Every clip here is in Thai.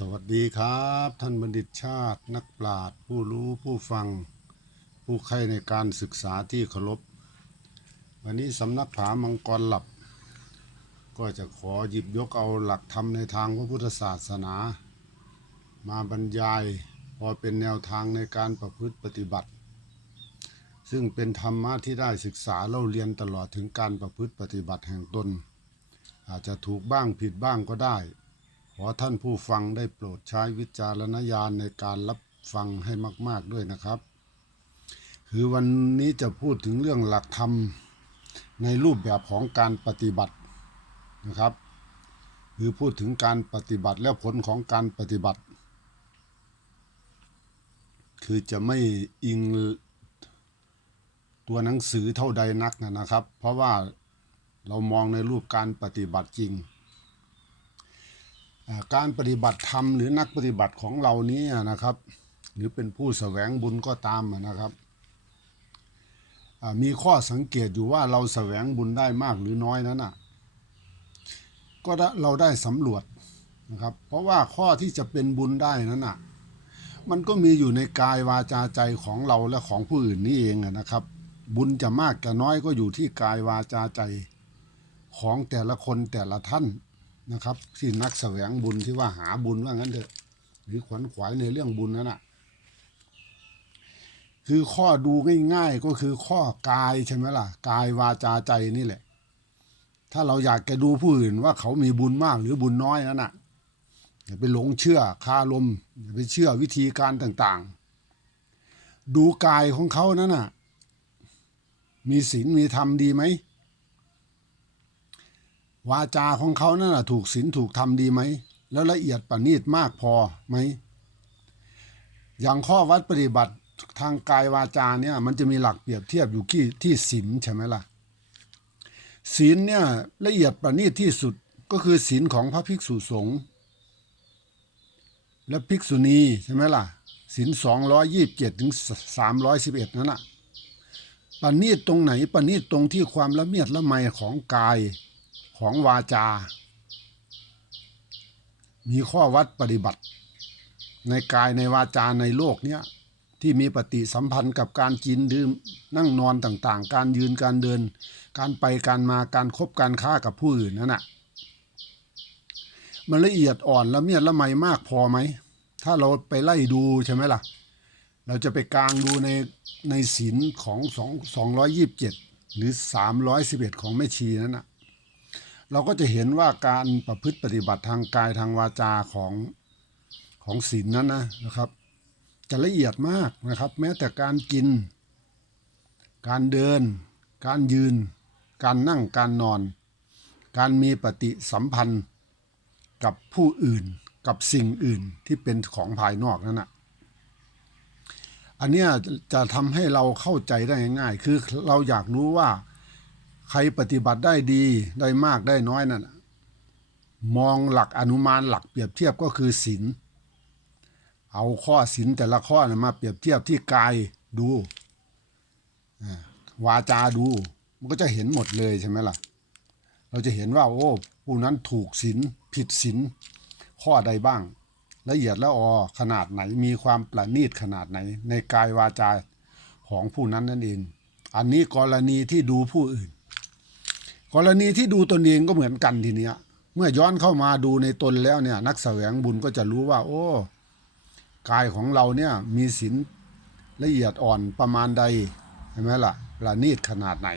สวัสดีครับ ท่านบัณฑิตชาตินักปราชญ์ผู้รู้ผู้ฟัง ผู้ใครในการศึกษาที่เคารพวันนี้สำนักผามังกรหลับ ก็จะขอหยิบยกเอาหลักธรรมในทางพระพุทธศาสนา มาบรรยายพอเป็นแนวทางในการประพฤติปฏิบัติ ซึ่งเป็นธรรมะที่ได้ศึกษาเล่าเรียนตลอดถึงการประพฤติปฏิบัติแห่งตน อาจจะถูกบ้างผิดบ้างก็ได้ ขอท่านผู้ฟังได้โปรดใช้วิจารณญาณในการรับฟังให้มาก ๆด้วยนะครับ คือวันนี้จะพูดถึงเรื่องหลักธรรมในรูปแบบของการปฏิบัตินะครับ คือพูดถึงการปฏิบัติและผลของการปฏิบัติ คือจะไม่อิงตัวหนังสือเท่าใดนักนะครับ เพราะว่าเรามองในรูปการปฏิบัติจริง การปฏิบัติธรรมหรือนักปฏิบัติของเรานี้นะครับ หรือเป็นผู้แสวงบุญก็ตามนะครับ มีข้อสังเกตอยู่ว่าเราแสวงบุญได้มากหรือน้อยนั้นอะก็เราได้สำรวจนะครับ เพราะว่าข้อที่จะเป็นบุญได้นั้นอะมันก็มีอยู่ในกายวาจาใจของเราและของผู้อื่นนี่เองนะครับ บุญจะมากจะน้อยก็อยู่ที่กายวาจาใจของแต่ละคนแต่ละท่าน นะครับที่นักแสวงบุญที่ว่าหาบุญว่างั้นเถอะหรือขวนขวายในเรื่องบุญนั่นน่ะ คือข้อดูง่ายๆก็คือข้อกายใช่ไหมล่ะ กายวาจาใจนี่แหละ ถ้าเราอยากจะดูผู้อื่นว่าเขามีบุญมากหรือบุญน้อยนั่นน่ะอย่าไปหลงเชื่อคาลมอย่าไปเชื่อวิธีการต่างๆ ดูกายของเขานั่นน่ะ มีศีลมีธรรมดีไหม วาจาของเขานั่นนะถูกศีลถูกธรรมดีไหม แล้วละเอียดประณีตมากพอไหม อย่างข้อวัดปฏิบัติทางกายวาจาเนี่ยมันจะมีหลักเปรียบเทียบอยู่ที่ที่ศีลใช่ไหมล่ะศีลเนี่ยละเอียดประณีตที่สุดก็คือศีลของพระภิกษุสงฆ์และภิกษุณีใช่ไหมล่ะศีลสองร้อยยี่สิบเจ็ดถึงสามร้อยสิบเอ็ดนั่นแหละประณีตตรงไหนประณีตตรงที่ความละเมียดละไมของกาย ของวาจา มีข้อวัดปฏิบัติ ในกายในวาจาในโลกเนี้ยที่มีปฏิสัมพันธ์กับการกินดื่มนั่งนอนต่างๆ การยืนการเดิน การไปการมาการคบการค้ากับผู้อื่นนั่นน่ะมันละเอียดอ่อนละเมียดละไมมากพอไหม ถ้าเราไปไล่ดูใช่ไหมล่ะ เราจะไปกลางดูในในศีลของสองสองร้อยยี่สิบเจ็ดหรือสามร้อยสิบเอ็ดของแม่ชีนั่นน่ะ เราก็จะเห็นว่าการประพฤติปฏิบัติทางกายทางวาจาของของศีลนั้นนะนะครับ จะละเอียดมากนะครับ แม้แต่การกิน การเดิน การยืน การนั่งการนอน การมีปฏิสัมพันธ์กับผู้อื่นกับสิ่งอื่นที่เป็นของภายนอกนั่นนะอันเนี้ยจะทำให้เราเข้าใจได้ง่ายๆ คือเราอยากรู้ว่า ใครปฏิบัติได้ดีได้มากได้น้อยนั่นมองหลักอนุมานหลักเปรียบเทียบก็คือศีลเอาข้อศีลแต่ละข้อนะมาเปรียบเทียบที่กายดูวาจาดู มันก็จะเห็นหมดเลยใช่ไหมล่ะ เราจะเห็นว่าโอ้ผู้นั้นถูกศีลผิดศีลข้อใดบ้าง ละเอียดละออขนาดไหนมีความประณีตขนาดไหน ในกายวาจาของผู้นั้นนั่นเอง อันนี้กรณีที่ดูผู้อื่น กรณีที่ดูตนเองก็เหมือนกันทีเนี้ย เมื่อย้อนเข้ามาดูในตนแล้วเนี่ย นักแสวงบุญก็จะรู้ว่า โอ้กายของเราเนี่ยมีศีลละเอียดอ่อนประมาณใดใช่ไหมล่ะประณีตขนาดไหน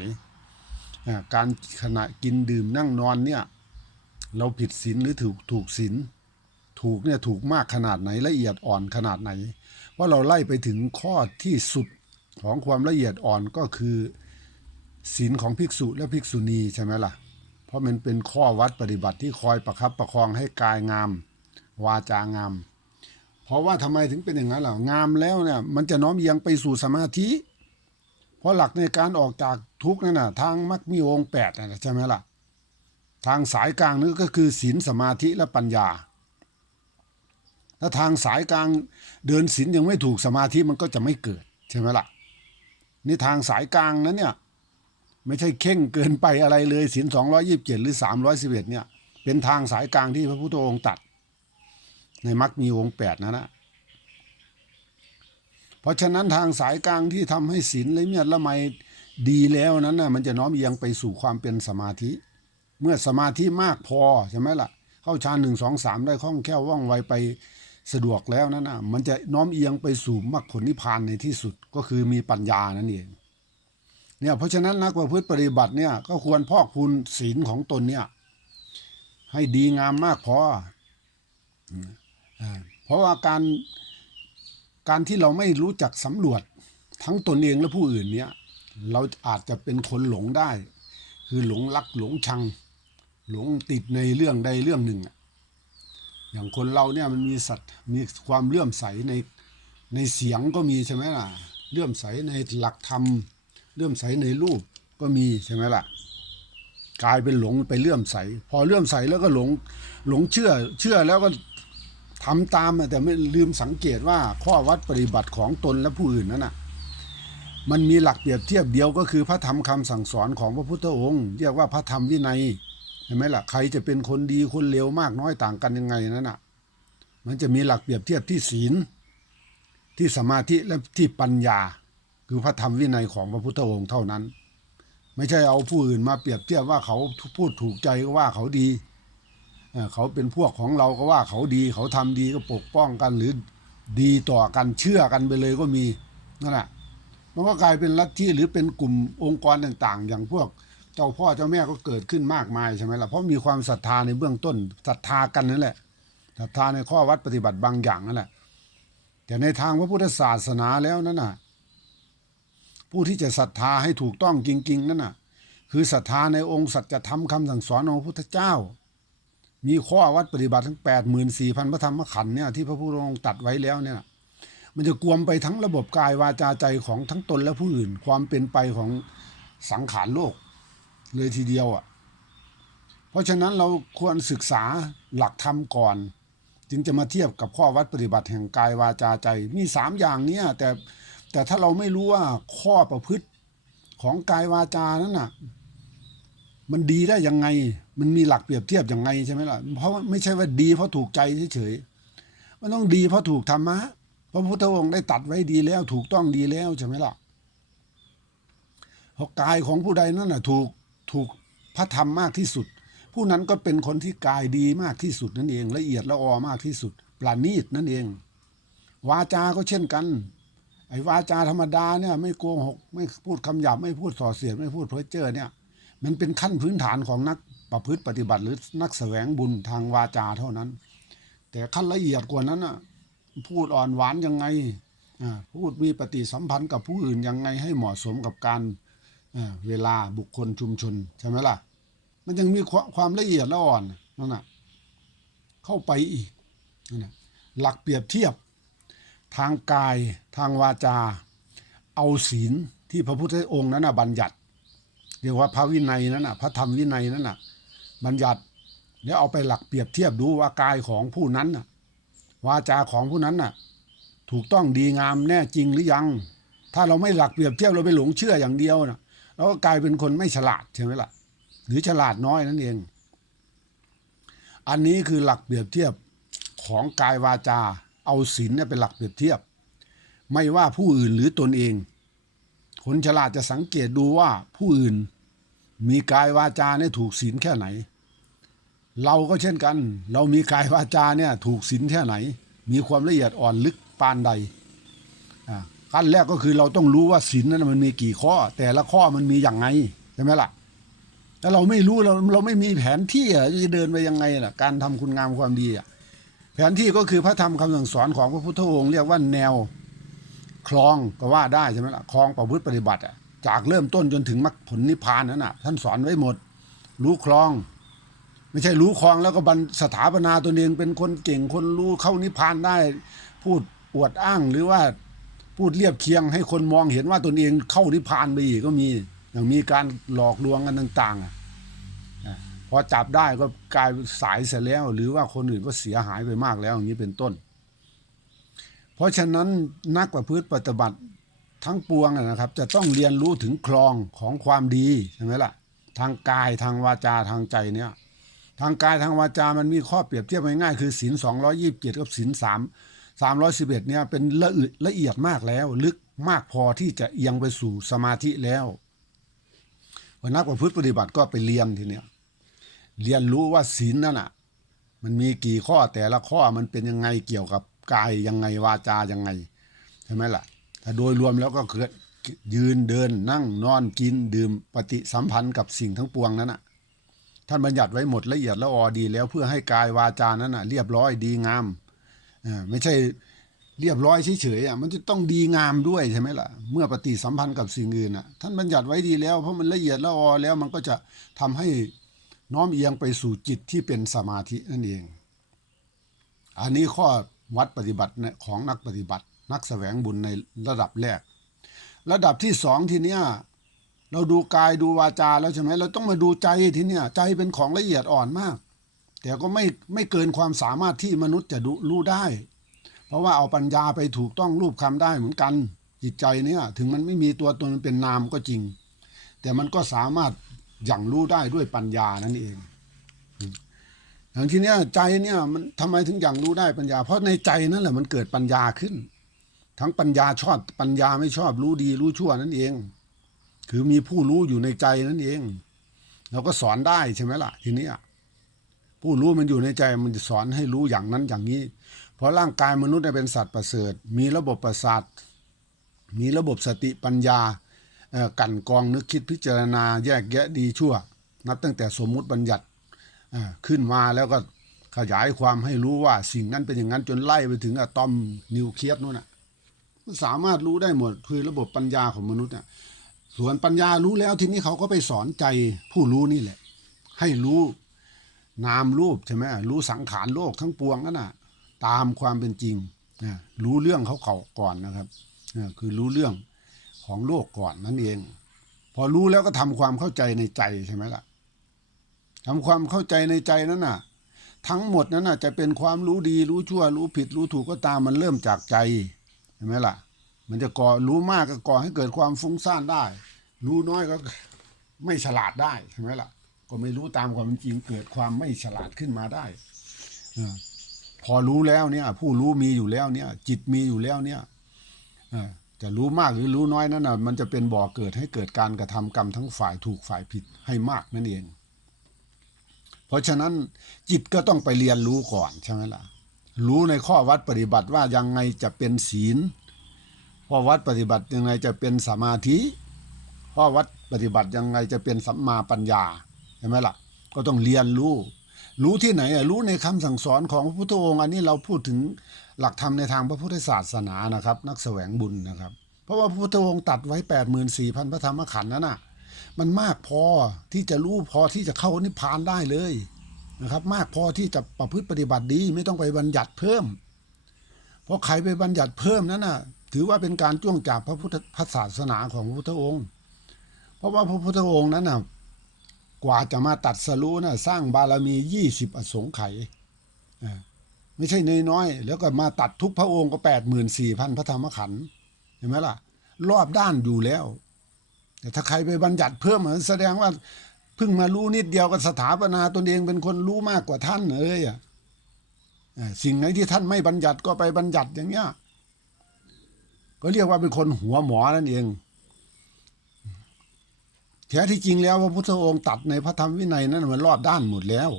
การขณะกินดื่มนั่งนอนเนี่ย เราผิดศีลหรือถูกถูกศีลถูกเนี่ยถูกมากขนาดไหนละเอียดอ่อนขนาดไหน ว่าเราไล่ไปถึงข้อที่สุดของความละเอียดอ่อนก็คือ ศีลของภิกษุและภิกษุณีใช่ไหมล่ะ เพราะมันเป็นข้อวัดปฏิบัติที่คอยประคับประคองให้กายงาม วาจางาม เพราะว่าทำไมถึงเป็นอย่างนั้นล่ะ งามแล้วเนี่ยมันจะน้อมเอียงไปสู่สมาธิ เพราะหลักในการออกจากทุกข์นั่นน่ะทางมรรคมีองค์แปดน่ะใช่ไหมล่ะ ทางสายกลางนี่ก็คือศีลสมาธิและปัญญา ถ้าทางสายกลางเดินศีลยังไม่ถูกสมาธิมันก็จะไม่เกิดใช่ไหมล่ะ นี่ทางสายกลางนั้นเนี่ย ไม่ใช่เข่งเกินไปอะไรเลยศีลสองร้อยิบเจ็ดหรือสามร้อยสิบเอ็ดเนี่ย เป็นทางสายกลางที่พระพุทธองค์ตัด ในมรรคมีองค์แปดนั่นะเพราะฉะนั้นทางสายกลางที่ทำให้ศีลละเมียดละไมดีแล้วนั้นนะมันจะน้อมเอียงไปสู่ความเป็นสมาธิ เมื่อสมาธิมากพอใช่ไหมล่ะ เข้าฌานหนึ่งสองสามได้คล่องแคล่วว่องไวไปสะดวกแล้วนั่นนะมันจะน้อมเอียงไปสู่มรรคผลนิพพานในที่สุดก็คือมีปัญญานั่นเอง เนี่ยเพราะฉะนั้นนักประพฤติปฏิบัติเนี่ยก็ควรพอกพูนศีลของตนเนี่ยให้ดีงามมากพอเพราะว่าการการที่เราไม่รู้จักสำรวจทั้งตนเองและผู้อื่นเนี่ยเราอาจจะเป็นคนหลงได้ คือหลงรักหลงชัง หลงติดในเรื่องใดเรื่องหนึ่ง อย่างคนเราเนี่ยมันมีสัตว์มีความเลื่อมใสในในเสียงก็มีใช่ไหมล่ะเลื่อมใสในหลักธรรม เลื่อมใสในรูปก็มีใช่ไหมล่ะกลายเป็นหลงไปเลื่อมใส พอเลื่อมใสแล้วก็หลงหลงเชื่อ เชื่อแล้วก็ทำตามแต่ไม่ลืมสังเกตว่าข้อวัดปฏิบัติของตนและผู้อื่นนั้นน่ะมันมีหลักเปรียบเทียบเดียวก็คือพระธรรมคำสั่งสอนของพระพุทธองค์เรียกว่าพระธรรมวินัยเห็นไหมล่ะใครจะเป็นคนดีคนเลวมากน้อยต่างกันยังไงนั่นน่ะ มันจะมีหลักเปรียบเทียบที่ศีล ที่สมาธิและที่ปัญญา คือพระธรรมวินัยของพระพุทธองค์เท่านั้น ไม่ใช่เอาผู้อื่นมาเปรียบเทียบว่าเขาพูดถูกใจก็ว่าเขาดีเขาเป็นพวกของเราก็ว่าเขาดี เขาทำดีก็ปกป้องกันหรือดีต่อกันเชื่อกันไปเลยก็มีนั่นแหละมันก็กลายเป็นลัทธิหรือเป็นกลุ่มองค์กรต่างๆ อย่างพวกเจ้าพ่อเจ้าแม่ก็เกิดขึ้นมากมายใช่ไหมล่ะเพราะมีความศรัทธาในเบื้องต้นศรัทธากันนั่นแหละศรัทธาในข้อวัดปฏิบัติบางอย่างนั่นแหละแต่ในทางพระพุทธศาสนาแล้วนั่นน่ะ ผู้ที่จะศรัทธาให้ถูกต้องจริง ๆ นั่นน่ะ คือศรัทธาในองค์สัจธรรมคำสั่งสอนของพระพุทธเจ้า มีข้อวัดปฏิบัติทั้งแปดหมื่นสี่พันพระธรรมขันธ์เนี่ยที่พระพุทธองค์ตัดไว้แล้วเนี่ยมันจะกวมไปทั้งระบบกายวาจาใจของทั้งตนและผู้อื่น ความเป็นไปของสังขารโลก เลยทีเดียวอะเพราะฉะนั้นเราควรศึกษาหลักธรรมก่อน จึงจะมาเทียบกับข้อวัดปฏิบัติแห่งกายวาจาใจ มีสามอย่างเนี้ยแต่ แต่ถ้าเราไม่รู้ว่าข้อประพฤติของกายวาจานั้นน่ะ มันดีได้ยังไง มันมีหลักเปรียบเทียบยังไงใช่ไหมล่ะ เพราะไม่ใช่ว่าดีเพราะถูกใจเฉยๆ มันต้องดีเพราะถูกธรรมะพระพุทธองค์ได้ตัดไว้ดีแล้วถูกต้องดีแล้วใช่ไหมล่ะเพราะกายของผู้ใดนั่นน่ะถูกถูกพระธรรมมากที่สุด ผู้นั้นก็เป็นคนที่กายดีมากที่สุดนั่นเอง ละเอียดละออมากที่สุดปราณีตนั่นเอง วาจาก็เช่นกัน ไอ้วาจาธรรมดาเนี่ยไม่โกหกไม่พูดคำหยาบไม่พูดส่อเสียดไม่พูดเพ้อเจ้อเนี่ย มันเป็นขั้นพื้นฐานของนักประพฤติปฏิบัติ หรือนักแสวงบุญทางวาจาเท่านั้น แต่ขั้นละเอียดกว่านั้นอะพูดอ่อนหวานยังไงอ่าพูดมีปฏิสัมพันธ์กับผู้อื่นยังไงให้เหมาะสมกับการอ่าเวลาบุคคลชุมชนใช่ไหมล่ะ มันยังมีความความละเอียดละอ่อนนั่นน่ะเข้าไปอีกนั่นน่ะหลักเปรียบเทียบ ทางกายทางวาจา เอาศีลที่พระพุทธองค์นั้นนะบัญญัติเรียกว่าพระวินัยนั้นนะพระธรรมวินัยนั้นนะบัญญัติแล้วเอาไปหลักเปรียบเทียบดูว่ากายของผู้นั้นน่ะวาจาของผู้นั้นน่ะถูกต้องดีงามแน่จริงหรือยัง ถ้าเราไม่หลักเปรียบเทียบเราไปหลงเชื่ออย่างเดียวนะเราก็กลายเป็นคนไม่ฉลาดใช่ไหมล่ะ หรือฉลาดน้อยนั่นเอง อันนี้คือหลักเปรียบเทียบของกายวาจา เอาศีลเนี่ยเป็นหลักเปรียบเทียบ ไม่ว่าผู้อื่นหรือตนเอง คนฉลาดจะสังเกตดูว่าผู้อื่นมีกายวาจาเนี่ยถูกศีลแค่ไหน เราก็เช่นกัน เรามีกายวาจาเนี่ยถูกศีลแค่ไหน มีความละเอียดอ่อนลึกปานใดขั้นแรกก็คือเราต้องรู้ว่าศีลนั้นมันมีกี่ข้อ แต่ละข้อมันมีอย่างไงใช่ไหมล่ะถ้าเราไม่รู้เราเราไม่มีแผนที่จะเดินไปยังไงล่ะการทำคุณงามความดีอะ ผนที่ก็คือพระธรรมคำสั่งสอนของพระพุทธองค์เรียกว่าแนวคลองก็ว่าได้ใช่ไหมล่ะคลองประพฤติปฏิบัติอะจากเริ่มต้นจนถึงมรรคผลนิพพานนั้นน่ะท่านสอนไว้หมด รู้คลอง ไม่ใช่รู้คลองแล้วก็บรรสถาปนาตัวเองเป็นคนเก่งคนรู้เข้านิพพานได้ พูดอวดอ้างหรือว่าพูดเรียบเคียงให้คนมองเห็นว่าตนเองเข้านิพพานไปอีกก็มีอย่างมีการหลอกลวงกันต่างๆอะ พอจับได้ก็กลายสายเสียแล้ว หรือว่าคนอื่นก็เสียหายไปมากแล้วอย่างนี้เป็นต้น เพราะฉะนั้นนักประพฤติปฏิบัติทั้งปวงนะครับ จะต้องเรียนรู้ถึงคลองของความดีใช่ไหมล่ะทางกายทางวาจาทางใจเนี่ยทางกายทางวาจามันมีข้อเปรียบเทียบง่ายๆคือศีลสองร้อยี่สิบเจ็ดกับศีลสามสามร้อยสิบเอ็ดเนี่ยเป็นละเอียดละเอียดมากแล้ว ลึกมากพอที่จะเอียงไปสู่สมาธิแล้วนักประพฤติปฏิบัติก็ไปเรียนทีเนี้ย เรียนรู้ว่าศีลนั่นอะ มันมีกี่ข้อแต่ละข้อมันเป็นยังไงเกี่ยวกับกายยังไงวาจายังไงใช่ไหมล่ะถ้าโดยรวมแล้วก็คือยืนเดินนั่งนอนกินดื่มปฏิสัมพันธ์กับสิ่งทั้งปวงนั้นน่ะท่านบัญญัติไว้หมดละเอียดละออดีแล้วเพื่อให้กายวาจานั้นน่ะ เรียบร้อยดีงามอ่าไม่ใช่เรียบร้อยเฉยๆอะมันจะต้องดีงามด้วยใช่ไหมล่ะ เมื่อปฏิสัมพันธ์กับสิ่งอื่นอะท่านบัญญัติไว้ดีแล้วเพราะมันละเอียดละออแล้วมันก็จะทำให้ น้อมเอียงไปสู่จิตที่เป็นสมาธินั่นเอง อันนี้ข้อวัดปฏิบัติของนักปฏิบัติ นักแสวงบุญในระดับแรก ระดับที่สองทีเนี้ยเราดูกายดูวาจาแล้วใช่ไหมเราต้องมาดูใจทีเนี้ยใจเป็นของละเอียดอ่อนมาก แต่ก็ไม่ไม่เกินความสามารถที่มนุษย์จะดูรู้ได้ เพราะว่าเอาปัญญาไปถูกต้องรูปคำได้เหมือนกันจิตใจเนี่ยถึงมันไม่มีตัวตนเป็นนามก็จริง แต่มันก็สามารถ อย่างรู้ได้ด้วยปัญญานั่นเองอย่างที่เนี้ยใจเนี่ยมันทำไมถึงอย่างรู้ได้ปัญญา เพราะในใจนั่นแหละมันเกิดปัญญาขึ้น ทั้งปัญญาชอบปัญญาไม่ชอบรู้ดีรู้ชั่วนั่นเอง คือมีผู้รู้อยู่ในใจนั่นเอง เราก็สอนได้ใช่ไหมล่ะ ทีเนี้ยผู้รู้มันอยู่ในใจมันจะสอนให้รู้อย่างนั้นอย่างนี้ เพราะร่างกายมนุษย์เป็นสัตว์ประเสริฐ มีระบบประสาทมีระบบสติปัญญา กันกองนึกคิดพิจารณาแยกแยะดีชั่ว นับตั้งแต่สมมุติบัญญัติขึ้นมาแล้วก็ขยายความให้รู้ว่าสิ่งนั้นเป็นอย่างนั้นจนไล่ไปถึงอะตอมนิวเคลียสนู่นน่ะมันสามารถรู้ได้หมดคือระบบปัญญาของมนุษย์น่ะส่วนปัญญารู้แล้วทีนี้เขาก็ไปสอนใจผู้รู้นี่แหละ ให้รู้นามรูปใช่ไหมรู้สังขารโลกทั้งปวงนั่นน่ะตามความเป็นจริงนะรู้เรื่องเขาเขาก่อนนะครับคือรู้เรื่อง ของโลกก่อนนั่นเอง พอรู้แล้วก็ทำความเข้าใจในใจใช่ไหมล่ะทำความเข้าใจในใจนั้นน่ะ ทั้งหมดนั้นน่ะ จะเป็นความรู้ดีรู้ชั่ว รู้ผิดรู้ถูกก็ตามมันเริ่มจากใจใช่ไหมล่ะ มันจะก่อรู้มากก็ก่อให้เกิดความฟุ้งซ่านได้ รู้น้อยก็ไม่ฉลาดได้ใช่ไหมล่ะ ก็ไม่รู้ตามความเป็นจริงเกิดความไม่ฉลาดขึ้นมาได้อพอรู้แล้วเนี่ย ผู้รู้มีอยู่แล้วเนี่ย จิตมีอยู่แล้วเนี่ยอ จะรู้มากหรือรู้น้อยนั่นนะมันจะเป็นบ่อเกิดให้เกิดการกระทำกรรมทั้งฝ่ายถูกฝ่ายผิดให้มากนั่นเอง เพราะฉะนั้นจิตก็ต้องไปเรียนรู้ก่อนใช่ไหมล่ะ รู้ในข้อวัดปฏิบัติว่ายังไงจะเป็นศีลข้อวัดปฏิบัติยังไงจะเป็นสมาธิข้อวัดปฏิบัติยังไงจะเป็นสัมมาปัญญาใช่ไหมล่ะ ก็ต้องเรียนรู้ รู้ที่ไหนรู้ในคำสั่งสอนของพระพุทธองค์อันนี้เราพูดถึง หลักธรรมในทางพระพุทธศาสนานะครับ นักแสวงบุญนะครับ เพราะว่าพระพุทธองค์ตัดไว้แปดหมื่นสี่พันพระธรรมขันธ์นั้นน่ะมันมากพอที่จะรู้พอที่จะเข้านิพพานได้เลยนะครับ มากพอที่จะประพฤติปฏิบัติดีไม่ต้องไปบัญญัติเพิ่ม เพราะใครไปบัญญัติเพิ่มนั้นน่ะถือว่าเป็นการจ้วงจับพระพุทธศาสนาของพระพุทธองค์ เพราะว่าพระพุทธองค์นั้นน่ะกว่าจะมาตัดสรู้น่ะสร้างบารมียี่สิบอสงไขยอ่า ไม่ใช่น้อยๆแล้วก็มาตัดทุกพระองค์ก็แปดหมื่นสี่พันพระธรรมขันธ์เห็นไหมล่ะ รอบด้านอยู่แล้ว แต่ถ้าใครไปบัญญัติเพิ่มแสดงว่าเพิ่งมารู้นิดเดียวก็สถาปนาตนเองเป็นคนรู้มากกว่าท่านเอ้ยอะสิ่งไหนที่ท่านไม่บัญญัติก็ไปบัญญัติอย่างเงี้ยก็เรียกว่าเป็นคนหัวหมอนั่นเองแท้ที่จริงแล้วพระพุทธองค์ตัดในพระธรรมวินัยนั้นมันรอบด้านหมดแล้ว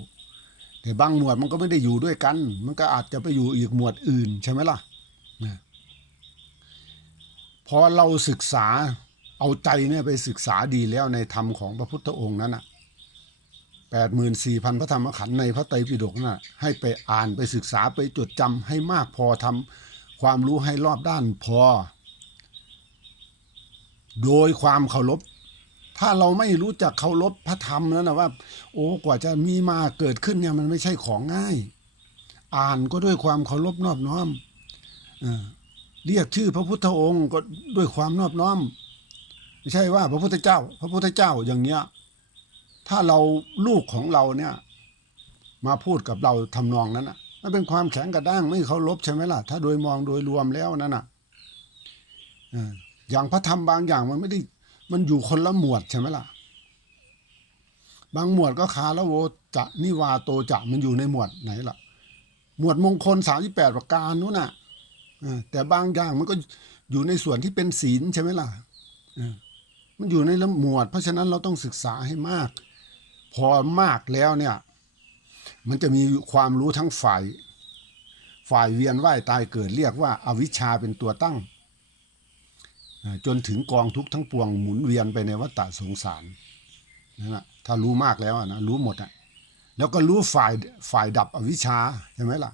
แต่บางหมวดมันก็ไม่ได้อยู่ด้วยกัน มันก็อาจจะไปอยู่อีกหมวดอื่นใช่ไหมล่ะนะพอเราศึกษาเอาใจเนี่ยไปศึกษาดีแล้วในธรรมของพระพุทธองค์นั้นอะแปดหมื่นสี่พันพระธรรมขันธ์ในพระไตรปิฎกน่ะให้ไปอ่านไปศึกษาไปจดจำให้มากพอทำความรู้ให้รอบด้านพอ โดยความเคารพ ถ้าเราไม่รู้จักเคารพพระธรรมแล้วนะว่า โอ้กว่าจะมีมาเกิดขึ้นเนี่ยมันไม่ใช่ของง่าย อ่านก็ด้วยความเคารพนอบน้อมเรียกชื่อพระพุทธองค์ก็ด้วยความนอบน้อม ไม่ใช่ว่า พระพุทธเจ้า พระพุทธเจ้าอย่างเนี้ย ถ้าเราลูกของเราเนี่ย มาพูดกับเราทำนองนั้นอะมันเป็นความแข็งกระด้างไม่เคารพใช่ไหมล่ะ ถ้าโดยมองโดยรวมแล้วนั่นอะอย่างพระธรรมบางอย่างมันไม่ได้ มันอยู่คนละหมวดใช่ไหมล่ะ บางหมวดก็คาละโวจะนิวาโตจะมันอยู่ในหมวดไหนล่ะ หมวดมงคลสามแปดประการนู้นน่ะแต่บางอย่างมันก็อยู่ในส่วนที่เป็นศีลใช่ไหมล่ะมันอยู่ในละหมวด เพราะฉะนั้นเราต้องศึกษาให้มาก พอมากแล้วเนี่ย มันจะมีความรู้ทั้งฝ่าย ฝ่ายเวียนว่ายตายเกิดเรียกว่าอาวิชชาเป็นตัวตั้ง จนถึงกองทุกทั้งปวงหมุนเวียนไปในวัฏฏะสงสารนั่นแหละถ้ารู้มากแล้วนะรู้หมดอะแล้วก็รู้ฝ่ายฝ่ายดับอวิชชาใช่ไหมล่ะ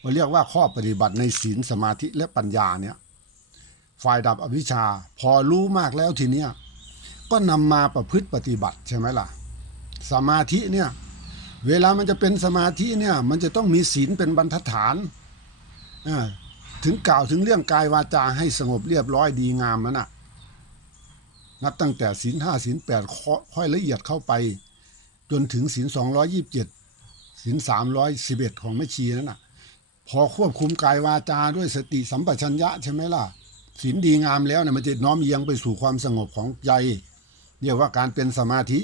เราเรียกว่าข้อปฏิบัติในศีลสมาธิและปัญญาเนี่ยฝ่ายดับอวิชชา พอรู้มากแล้วทีเนี้ยก็นำมาประพฤติปฏิบัติใช่ไหมล่ะ สมาธิเนี่ยเวลามันจะเป็นสมาธิเนี่ยมันจะต้องมีศีลเป็นบรรทัดฐานอ่า ถึงกล่าวถึงเรื่องกายวาจาให้สงบเรียบร้อยดีงามนั่นน่ะนับตั้งแต่ศีลห้าศีลแปดค่อยละเอียดเข้าไป จนถึงศีลสองร้อยี่สิบเจ็ดศีลสามร้อยสิบเอ็ดของแม่ชีนั่นน่ะ พอควบคุมกายวาจาด้วยสติสัมปชัญญะใช่ไหมล่ะศีลดีงามแล้วเนี่ยมันจะน้อมเอียงไปสู่ความสงบของใจเรียกว่าการเป็นสมาธิ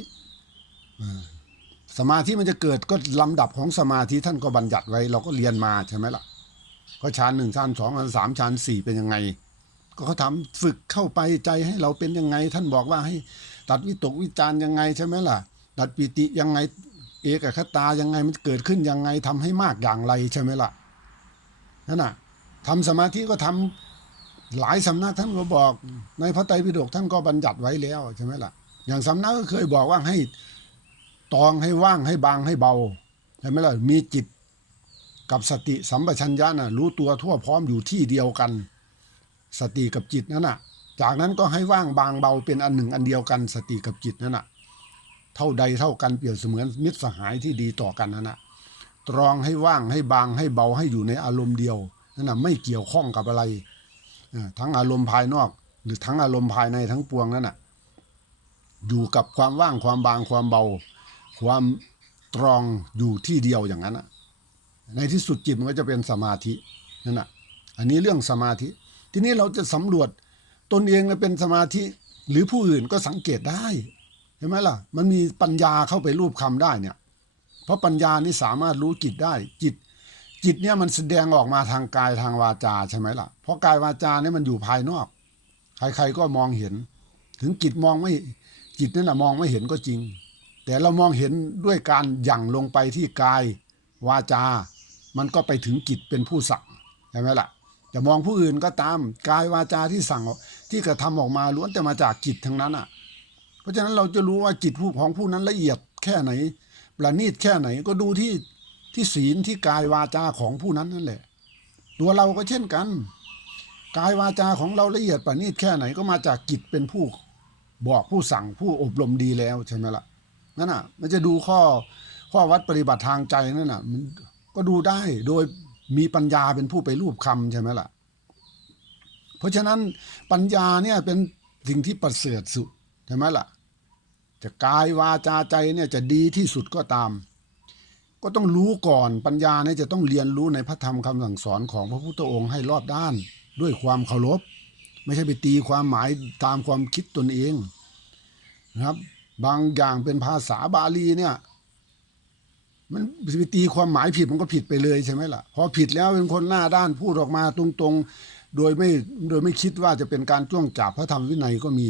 สมาธิมันจะเกิดก็ลำดับของสมาธิท่านก็บัญญัติไว้ เราก็เรียนมาใช่ไหมล่ะ ก็ชั้นหนึ่งชั้นสองชั้นสามชั้นสี่เป็นยังไง ก็เขาทำฝึกเข้าไปใจให้เราเป็นยังไง ท่านบอกว่าให้ตัดวิตกวิจารยังไงใช่ไหมล่ะ ตัดปิติยังไงเอกคตายังไงมันเกิดขึ้นยังไงทำให้มากอย่างไรใช่ไหมล่ะนั่นน่ะทำสมาธิก็ทำหลายสำนักท่านก็บอกในพระไตรปิฎกท่านก็บัญญัติไว้แล้วใช่ไหมล่ะ อย่างสำนักก็เคยบอกว่าให้ตองให้ว่างให้บางให้เบาใช่ไหมล่ะมีจิต กับสติสัมปชัญญะน่ะรู้ตัวทั่วพร้อมอยู่ที่เดียวกัน สติกับจิตนั่นน่ะ จากนั้นก็ให้ว่างบางเบาเป็นอันหนึ่งอันเดียวกัน สติกับจิตนั่นน่ะ เท่าใดเท่ากันเปรียบเสมือนมิตรสหายที่ดีต่อกันนั่นน่ะตรองให้ว่างให้บางให้เบาให้อยู่ในอารมณ์เดียวนั่นน่ะไม่เกี่ยวข้องกับอะไรทั้งอารมณ์ภายนอก หรือทั้งอารมณ์ภายในทั้งปวงนั่นน่ะอยู่กับความว่างความบางความเบา ความตรองอยู่ที่เดียวอย่างนั้นอะ ในที่สุดจิตมันก็จะเป็นสมาธินั่นน่ะอันนี้เรื่องสมาธิ ทีนี้เราจะสำรวจตนเองเป็นสมาธิ หรือผู้อื่นก็สังเกตได้เห็นไหมล่ะ มันมีปัญญาเข้าไปรูปคำได้เนี่ย เพราะปัญญานี่สามารถรู้จิตได้จิต จิตเนี่ยมันแสดงออกมาทางกายทางวาจาใช่ไหมล่ะ เพราะกายวาจาเนี่ยมันอยู่ภายนอก ใครๆก็มองเห็น ถึงจิตมองไม่จิตนั่นแหะมองไม่เห็นก็จริง แต่เรามองเห็นด้วยการยั่งลงไปที่กายวาจา มันก็ไปถึงจิตเป็นผู้สั่งใช่ไหมล่ะจะมองผู้อื่นก็ตามกายวาจาที่สั่งที่กระทำออกมาล้วนแต่มาจากจิตทั้งนั้นอะ เพราะฉะนั้นเราจะรู้ว่าจิตผู้ของผู้นั้นละเอียดแค่ไหน ประณีตแค่ไหนก็ดูที่ที่ศีลที่กายวาจาของผู้นั้นนั่นแหละ ตัวเราก็เช่นกัน กายวาจาของเราละเอียดประณีตแค่ไหนก็มาจากจิตเป็นผู้บอกผู้สั่งผู้อบรมดีแล้วใช่ไหมล่ะนั่นน่ะมันจะดูข้อข้อวัดปฏิบัติทางใจนั่นน่ะมัน ก็ดูได้โดยมีปัญญาเป็นผู้ไปรูปคำใช่ไหมล่ะ เพราะฉะนั้นปัญญาเนี่ยเป็นสิ่งที่ประเสริฐสุดใช่ไหมล่ะ จะกายวาจาใจเนี่ยจะดีที่สุดก็ตาม ก็ต้องรู้ก่อนปัญญาเนี่ยจะต้องเรียนรู้ในพระธรรมคำสั่งสอนของพระพุทธองค์ให้รอบด้านด้วยความเคารพ ไม่ใช่ไปตีความหมายตามความคิดตนเองนะครับ บางอย่างเป็นภาษาบาลีเนี่ย มันไปตีความหมายผิดมันก็ผิดไปเลยใช่ไหมล่ะ พอผิดแล้วเป็นคนหน้าด้านพูดออกมาตรงๆ โดยไม่โดยไม่คิดว่าจะเป็นการจ้วงจับพระธรรมวินัยก็มี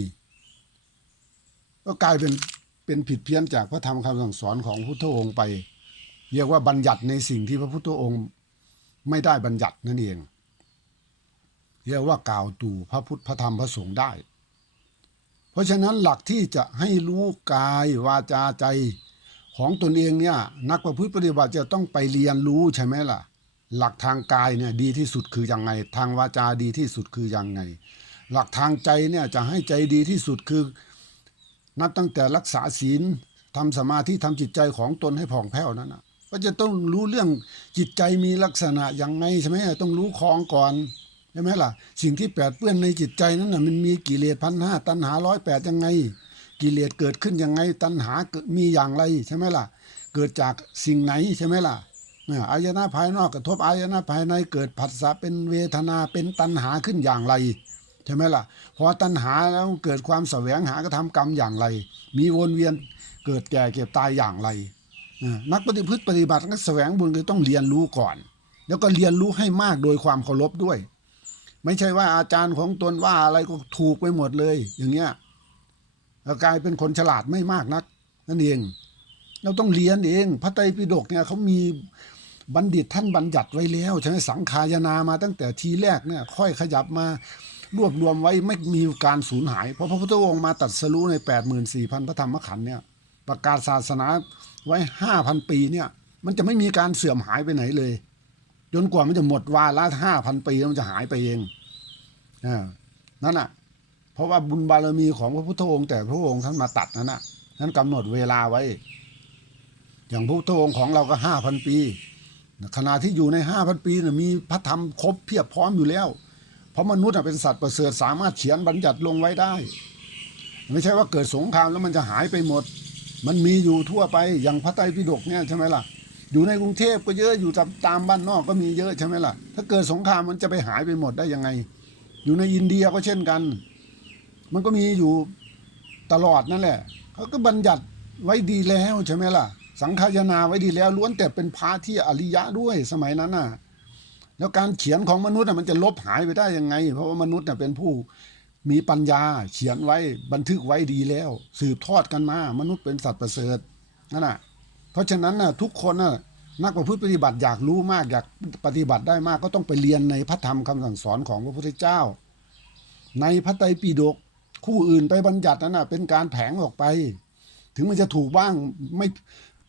ก็กลายเป็นเป็นผิดเพี้ยนจากพระธรรมคำสั่งสอนของพุทธองค์ไป เรียกว่าบัญญัติในสิ่งที่พระพุทธองค์ไม่ได้บัญญัตินั่นเองเรียกว่ากล่าวตู่พระพุทธพระธรรมพระสงฆ์ได้ เพราะฉะนั้นหลักที่จะให้รู้กายวาจาใจ ของตนเองเนี่ยนักประพฤติปฏิบัติจะต้องไปเรียนรู้ใช่ไหมล่ะ หลักทางกายเนี่ยดีที่สุดคือยังไง ทางวาจาดีที่สุดคือยังไง หลักทางใจเนี่ยจะให้ใจดีที่สุดคือ นับตั้งแต่รักษาศีลทำสมาธิทำจิตใจของตนให้ผ่องแผ้วนั้นนะก็จะต้องรู้เรื่องจิตใจมีลักษณะยังไงใช่ไหมต้องรู้คองก่อนใช่ไหมล่ะ สิ่งที่แปดเปื้อนในจิตใจนั้นน่ะมันมีกิเลสพันห้าตัณหาร้อยแปดยังไง กิเลสเกิดขึ้นยังไงตัณหาเกิดมีอย่างไรใช่ไหมล่ะ เกิดจากสิ่งไหนใช่ไหมล่ะเนี่ยอายนะภายนอกกระทบอายนะภายในเกิดผัสสะเป็นเวทนาเป็นตัณหาขึ้นอย่างไรใช่ไหมล่ะพอตัณหาแล้วเกิดความแสวงหากระทำกรรมอย่างไร มีวนเวียนเกิดแก่เก็บตายอย่างไรนักปฏิพฤติปฏิบัตินักแสวงบุญก็ต้องเรียนรู้ก่อน แล้วก็เรียนรู้ให้มากโดยความเคารพด้วย ไม่ใช่ว่าอาจารย์ของตนว่าอะไรก็ถูกไปหมดเลยอย่างเงี้ย กลายเป็นคนฉลาดไม่มากนัก นั่นเอง เราต้องเรียนเอง พระไตรปิฎกเนี่ยเขามีบัณฑิตท่านบัญญัติไว้แล้วใช่ไหมสังขายนามาตั้งแต่ทีแรกเนี่ยค่อยขยับมารวบรวมไว้ไม่มีการสูญหาย เพราะพระพุทธองค์มาตัดสรู้ใน 8 4 0 0 0 พระธรรมขันธ์เนี่ยประกาศศาสนาไว้ 5,000 ปีเนี่ยมันจะไม่มีการเสื่อมหายไปไหนเลย จนกว่ามันจะหมดวาระห้าพันปีมันจะหายไปเองอ่านั่นน่ะ เพราะว่าบุญบารมีของพระพุทธองค์แต่พระองค์ท่านมาตัดนั่นน่ะท่านกำหนดเวลาไว้ อย่างพระพุทธองค์ของเราก็ห้าพันปีขณะที่อยู่ในห้าพันปีน่ะมีพระธรรมครบเพียบพร้อมอยู่แล้ว เพราะมนุษย์เป็นสัตว์ประเสริฐสามารถเขียนบัญญัติลงไว้ได้ ไม่ใช่ว่าเกิดสงครามแล้วมันจะหายไปหมด มันมีอยู่ทั่วไปอย่างพระไตรปิฎกเนี่ยใช่ไหมล่ะอยู่ในกรุงเทพก็เยอะอยู่ตามตามบ้านนอกก็มีเยอะใช่ไหมล่ะ ถ้าเกิดสงครามมันจะไปหายไปหมดได้ยังไง อยู่ในอินเดียก็เช่นกัน มันก็มีอยู่ตลอดนั่นแหละเขาก็บัญญัติไว้ดีแล้วใช่ไหมล่ะ สังขายนาไว้ดีแล้วล้วนแต่เป็นพระที่อริยะด้วยสมัยนั้นน่ะ แล้วการเขียนของมนุษย์น่ะมันจะลบหายไปได้ยังไง เพราะว่ามนุษย์น่ะเป็นผู้มีปัญญาเขียนไว้บันทึกไว้ดีแล้ว สืบทอดกันมา มนุษย์เป็นสัตว์ประเสริฐนั่นน่ะ เพราะฉะนั้นน่ะทุกคนน่ะนักประพฤติปฏิบัติอยากรู้มากอยากปฏิบัติได้มากก็ต้องไปเรียนในพระธรรมคำสั่งสอนของพระพุทธเจ้า ในพระไตรปิฎก คู่อื่นไปบัญญัตินั้นน่ะเป็นการแผงออกไป ถึงมันจะถูกบ้างไม่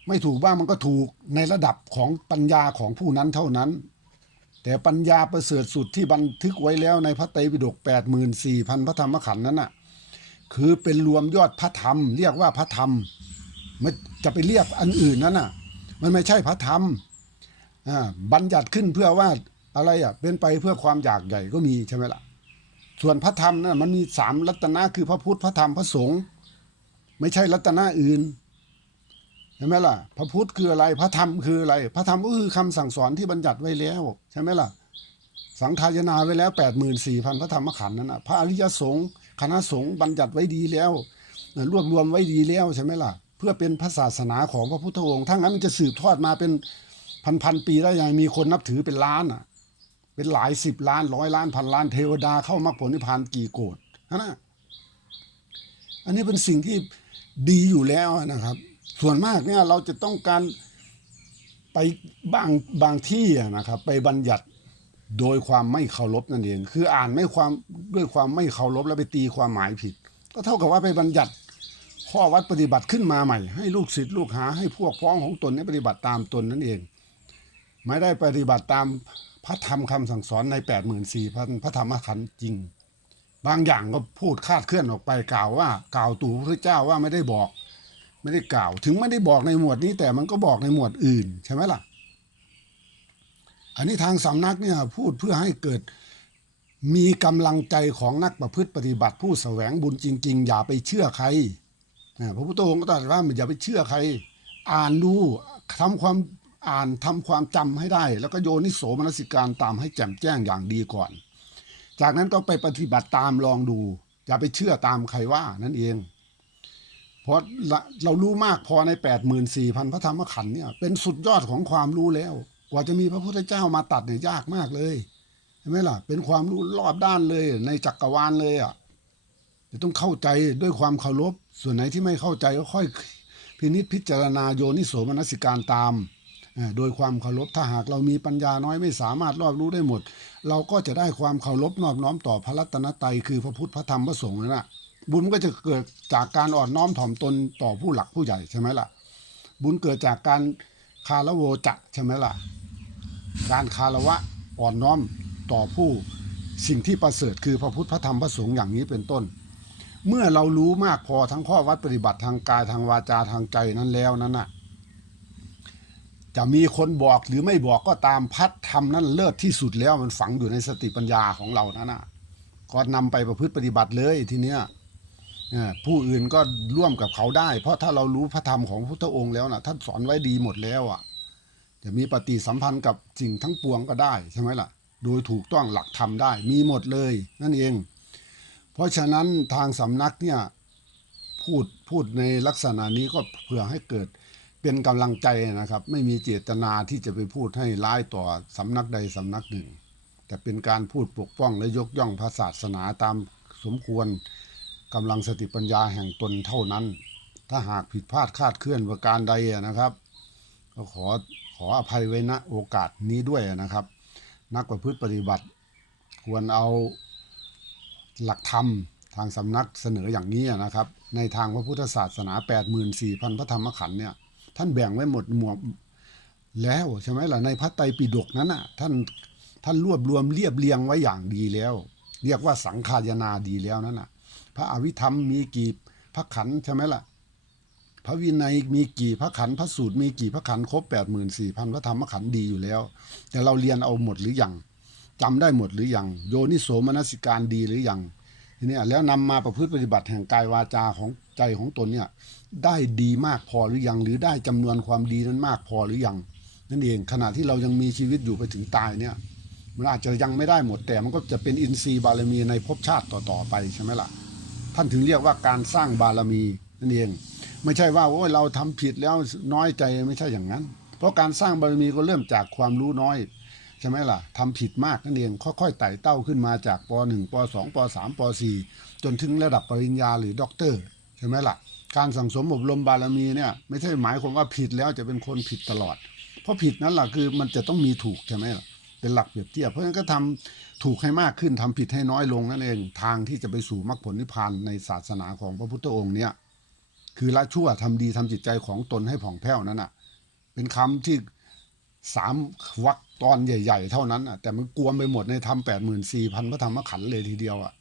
ไม่ถูกบ้างมันก็ถูกในระดับของปัญญาของผู้นั้นเท่านั้น แต่ปัญญาประเสริฐสุดที่บันทึกไว้แล้วในพระไตรปิฎกแปดหมื่นสี่พันพระธรรมขันธ์นั้นน่ะคือเป็นรวมยอดพระธรรม เรียกว่าพระธรรมไม่จะไปเรียกอันอื่นนั้นน่ะ มันไม่ใช่พระธรรมบัญญัติขึ้นเพื่อว่าอะไรอะเป็นไปเพื่อความอยากใหญ่ก็มีใช่ไหมล่ะ ส่วนพระธรรมนั่นมันมีสามรัตนะคือพระพุทธพระธรรมพระสงฆ์ไม่ใช่รัตนะอื่นใช่ไหมล่ะ พระพุทธคืออะไรพระธรรมคืออะไร พระธรรมก็คือคำสั่งสอนที่บัญญัติไว้แล้วใช่ไหมล่ะ สังขายนาไว้แล้วแปดหมื่นสี่พันพระธรรมขันธ์นั่นนะพระอริยสงฆ์คณะสงฆ์บัญญัติไว้ดีแล้วรวบรวมไว้ดีแล้วใช่ไหมล่ะ เพื่อเป็นพระศาสนาของพระพุทธองค์ถ้างั้นมันจะสืบทอดมาเป็นพันพันๆปีได้ยังมีคนนับถือเป็นล้านอะ เป็นหลายสิบล้านร้อยล้านพันล้านเทวดาเข้ามรรคผลนิพพานกี่โกดนะอันนี้เป็นสิ่งที่ดีอยู่แล้วนะครับ ส่วนมากเนี่ยเราจะต้องการไปบางบางที่นะครับ ไปบัญญัติโดยความไม่เคารพนั่นเอง คืออ่านไม่ความด้วยความไม่เคารพแล้วไปตีความหมายผิด ก็เท่ากับว่าไปบัญญัติข้อวัดปฏิบัติขึ้นมาใหม่ ให้ลูกศิษย์ลูกหาให้พวกพ้องของตนนี้ปฏิบัติตามตนนั่นเอง ไม่ได้ปฏิบัติตาม พระธรรมคำสั่งสอนใน8 4 0 0 0พระธรรมขันธ์จริง บางอย่างก็พูดคาดเคลื่อนออกไปกล่าวว่ากล่าวตู่พระเจ้าว่าไม่ได้บอก ไม่ได้กล่าว ถึงไม่ได้บอกในหมวดนี้ แต่มันก็บอกในหมวดอื่นใช่ไหมล่ะ อันนี้ทางสำนักเนี่ยพูดเพื่อให้เกิดมีกำลังใจของนักประพฤติปฏิบัติผู้แสวงบุญจริง ๆ อย่าไปเชื่อใครพระพุทธองค์ก็ตรัสว่าอย่าไปเชื่อใคร อ่านดูทำความ อ่านทำความจำให้ได้ แล้วก็โยนิโสมนสิการตามให้แจ่มแจ้งอย่างดีก่อน จากนั้นก็ไปปฏิบัติตามลองดู อย่าไปเชื่อตามใครว่านั่นเองเพราะเรารู้มากพอใน 8 4 0 0 0 พระธรรมขันธ์เนี่ยเป็นสุดยอดของความรู้แล้ว กว่าจะมีพระพุทธเจ้ามาตัดเนี่ยยากมากเลยใช่ไหมล่ะ เป็นความรู้รอบด้านเลย ในจักรวาลเลยอะจะต้องเข้าใจด้วยความเคารพส่วนไหนที่ไม่เข้าใจก็ค่อยพินิจพิจารณาโยนิโสมนสิการตาม โดยความเคารพถ้าหากเรามีปัญญาน้อยไม่สามารถรอบรู้ได้หมด เราก็จะได้ความเคารพนอบน้อมต่อพระรัตนตรัยคือพระพุทธพระธรรมพระสงฆ์นั่นแหละบุญก็จะเกิดจากการอ่อนน้อมถ่อมตนต่อผู้หลักผู้ใหญ่ใช่ไหมล่ะ บุญเกิดจากการคารโวจะใช่ไหมล่ะ การคารวะอ่อนน้อมต่อผู้สิ่งที่ประเสริฐคือพระพุทธพระธรรมพระสงฆ์อย่างนี้เป็นต้น เมื่อเรารู้มากพอทั้งข้อวัดปฏิบัติทางกายทางวาจาทางใจนั้นแล้วนั้นน่ะ จะมีคนบอกหรือไม่บอกก็ตามพัดธรรมนั้นเลิศที่สุดแล้วมันฝังอยู่ในสติปัญญาของเรานั้นน่ะก็นำไปประพฤติปฏิบัติเลยทีเนี้ยผู้อื่นก็ร่วมกับเขาได้ เพราะถ้าเรารู้พระธรรมของพระพุทธองค์แล้วนะท่านสอนไว้ดีหมดแล้วอะจะมีปฏิสัมพันธ์กับสิ่งทั้งปวงก็ได้ใช่ไหมล่ะ โดยถูกต้องหลักธรรมได้มีหมดเลย นั่นเอง เพราะฉะนั้นทางสำนักเนี่ยพพูดพูดในลักษณะนี้ก็เพื่อให้เกิด เป็นกำลังใจนะครับ ไม่มีเจตนาที่จะไปพูดให้ร้ายต่อสำนักใดสำนักหนึ่ง แต่เป็นการพูดปกป้องและยกย่องพระศาสนาตามสมควรกำลังสติปัญญาแห่งตนเท่านั้น ถ้าหากผิดพลาดคาดเคลื่อนประการใดนะครับก็ขอขออภัยไว้ณโอกาสนี้ด้วยนะครับ นักประพฤติปฏิบัติ ควรเอาหลักธรรมทางสำนักเสนออย่างนี้นะครับ ในทางพระพุทธศาสนา 84,000 พระธรรมขันธ์เนี่ย ท่านแบ่งไว้หมดหมวดแล้วใช่ไหมล่ะในพระไตรปิฎกนั้นน่ะท่านท่านรวบรวมเรียบเรียงไว้อย่างดีแล้ว เรียกว่าสังขายนาดีแล้วนั่นน่ะ พระอวิธรรมมีกี่พระขันใช่ไหมล่ะ พระวินัยมีกี่พระขันพระสูตรมีกี่พระขันครบ84,000พระธรรมขันดีอยู่แล้ว แต่เราเรียนเอาหมดหรือยังจำได้หมดหรือยังโยนิโสมนสิการดีหรือยังทีนี้แล้วนำมาประพฤติปฏิบัติแห่งกายวาจาของใจของตนเนี่ย ได้ดีมากพอหรือยัง หรือได้จำนวนความดีนั้นมากพอหรือยังนั่นเองขณะที่เรายังมีชีวิตอยู่ไปถึงตายเนี่ยมันอาจจะยังไม่ได้หมดแต่มันก็จะเป็นอินทรีย์บารมีในภพชาติต่อๆไปใช่ไหมล่ะ ท่านถึงเรียกว่าการสร้างบารมีนั่นเอง ไม่ใช่ว่าโอ้ยเราทำผิดแล้วน้อยใจไม่ใช่อย่างนั้น เพราะการสร้างบารมีก็เริ่มจากความรู้น้อยใช่ไหมล่ะทำผิดมากนั่นเองค่อยๆไต่เต้าขึ้นมาจากป .1 ป .2 ป .3 ป .4 จนถึงระดับปริญญาหรือด็อกเตอร์ใช่ไหมล่ะ การสั่งสมอบรมบารมีเนี่ย ไม่ใช่หมายความว่าผิดแล้วจะเป็นคนผิดตลอด เพราะผิดนั้นแหละคือมันจะต้องมีถูกใช่ไหมล่ะเป็นหลักเปรียบเทียบเพราะฉะนั้นก็ทำถูกให้มากขึ้นทำผิดให้น้อยลงนั่นเอง ทางที่จะไปสู่มรรคผลนิพพานในศาสนาของพระพุทธองค์เนี่ยคือละชั่วทำดีทำจิตใจของตนให้ผ่องแผ้วนั้นน่ะ เป็นคำที่สามวรรคตอนใหญ่ ๆ เท่านั้นอะแต่มันกวมไปหมดในธรรมแปดหมื่นสี่พันพระธรรมขันธ์เลยทีเดียวอะ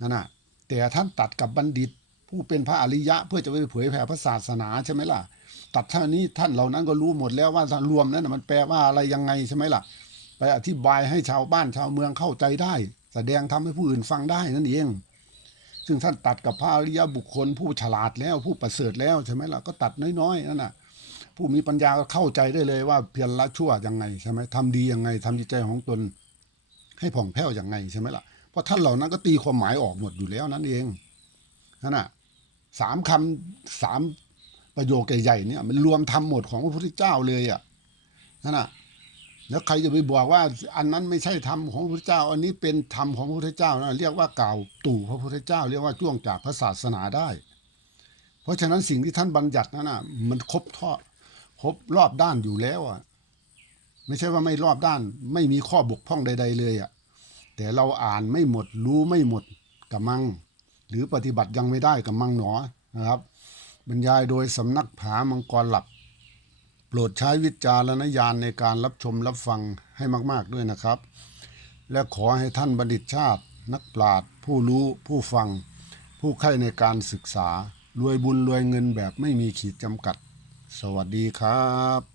นั่นน่ะแต่ท่านตัดกับบัณฑิต ผู้เป็นพระอริยะ เพื่อจะไปเผยแผ่พระศาสนาใช่ไหมล่ะตัดท่านี้ท่านเหล่านั้นก็รู้หมดแล้วว่ารวมนั้นน่ะมันแปลว่าอะไรยังไงใช่ไหมล่ะ ไปอธิบายให้ชาวบ้านชาวเมืองเข้าใจได้ แสดงทำให้ผู้อื่นฟังได้นั่นเอง ซึ่งท่านตัดกับพระอริยบุคคล ผู้ฉลาดแล้วผู้ประเสริฐแล้วใช่ไหมล่ะก็ตัดน้อยๆนั่นน่ะผู้มีปัญญาก็เข้าใจได้เลยว่าเพียรละชั่วยังไงใช่ไหมทำดียังไงทำจิตใจของตน ให้ผ่องแผ้วยังไงใช่ไหมล่ะเพราะท่านเหล่านั้นก็ตีความหมายออกหมดอยู่แล้วนั่นเองนั่นน่ะ สามคำสามประโยคใหญ่ๆเนี่ยมันรวมทำหมดของพระพุทธเจ้าเลยอะนั่นน่ะแล้วใครจะไปบอกว่า อันนั้นไม่ใช่ธรรมของพระพุทธเจ้า อันนี้เป็นธรรมของพระพุทธเจ้านะเรียกว่ากล่าวตู่พระพุทธเจ้า เรียกว่าจ้วงจากพระศาสนาได้ เพราะฉะนั้นสิ่งที่ท่านบัญญัตินั้นน่ะ มันครบท่อครบรอบด้านอยู่แล้วอะไม่ใช่ว่าไม่รอบด้าน ไม่มีข้อบกพร่องใด ๆ เลยอะแต่เราอ่านไม่หมดรู้ไม่หมดกับมัง หรือปฏิบัติยังไม่ได้กับมังหนอนะครับ บรรยายโดยสำนักผามังกรหลับ โปรดใช้วิจารณญาณในการรับชมรับฟังให้มาก ๆด้วยนะครับ และขอให้ท่านบัณฑิตชาติ นักปราชญ์ผู้รู้ผู้ฟัง ผู้ใคร่ในการศึกษารวยบุญรวยเงินแบบไม่มีขีดจำกัด สวัสดีครับ